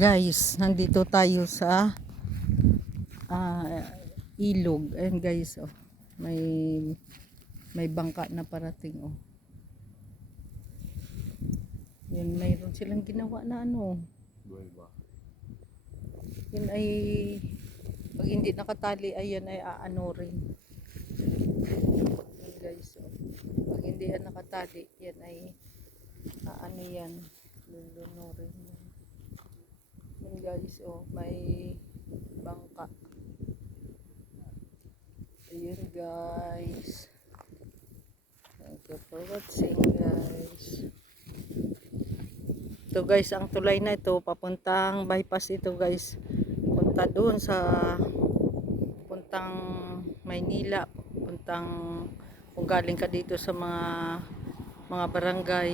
Guys, nandito tayo sa ah, ilog. Ayan guys, oh. May may bangka na parating, oh. Yan, mayroon silang ginawa na ano. Yan ay pag hindi nakatali, ayan ay aano rin. Yan guys, oh. Pag hindi yan nakatali, yan ay aano yan. Lulunurin guys, oh, may bangka. Ayun guys. Thank you for watching guys. Ito guys, ang tulay na ito, papuntang bypass ito guys. Punta doon sa puntang Maynila, puntang kung galing ka dito sa mga mga barangay,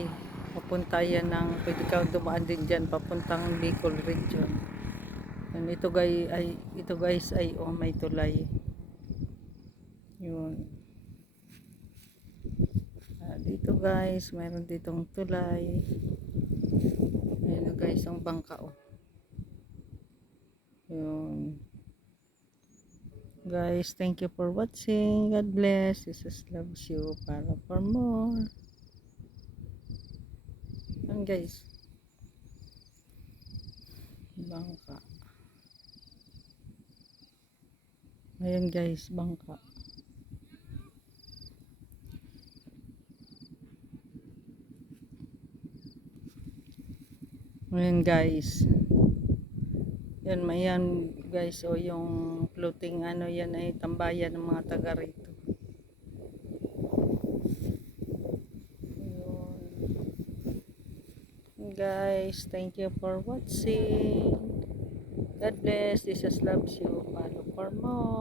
papunta yan ng pwede ka dumaan din dyan papuntang Bicol region. Yan, ito guys ay ito guys ay oh, may tulay. Yun. Ah, dito guys, mayroon ditong tulay. Ayan na guys, ang bangka oh. Yun. Guys, thank you for watching. God bless. Jesus loves you. Para for more. Yan guys. Bangka. Ayan guys, bangka. Ayan guys. Yan, may yan guys, o yung floating ano yan ay tambayan ng mga taga rito. Yun. Guys, thank you for watching. God bless. Jesus loves you. Follow for more.